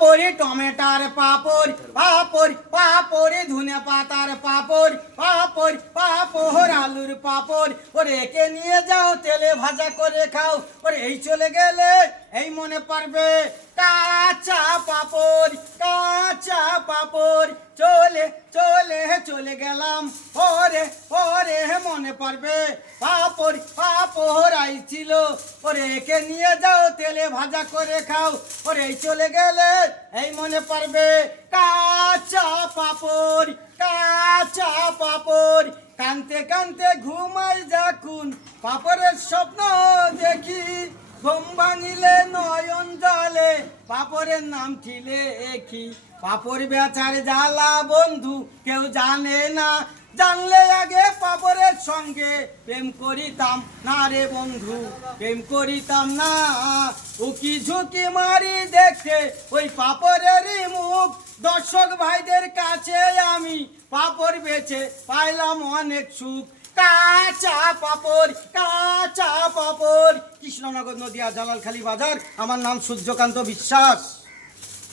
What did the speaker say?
পাপড়ি টমেটার পাপড় পাপড় পাপড়ি ধনে পাতার পাপড় পাপড় পাপড় আলুর পাপড় ওরে একে নিয়ে যাও তেলে ভাজা করে খাও ওরে এই চলে গেলে এই মনে পারবে কাঁচা পাপড় চলে চলে চলে গেলাম ওরে ওরে মনে পারবে পাপড় পাপড় আইছিল ওরে একে নিয়ে যাও তেলে ভাজা করে খাও ওরে এই চলে গেলে এই মনে পারবে কাঁচা পাপড় কানতে কানতে ঘুমাই যখন পাপড়ের স্বপ্ন দেখি ঘুম ভাঙিলে নয়ন জলে পাপড়ের নাম ঠিলে একই পাপড় বেচার জ্বালা বন্ধু কেউ জানে না জানলে আগে পাপড়ের সঙ্গে প্রেম করিতাম না রে বন্ধু প্রেম করিতাম না উকি ঝুঁকি মারি দেখে ওই পাপড়েরই মুখ দর্শক ভাইদের কাছে আমি পাপড় বেচে পাইলাম অনেক সুখ কাঁচা পাপড় কৃষ্ণনগর নদিয়া জালালখালী বাজার। আমার নাম সূর্যকান্ত বিশ্বাস।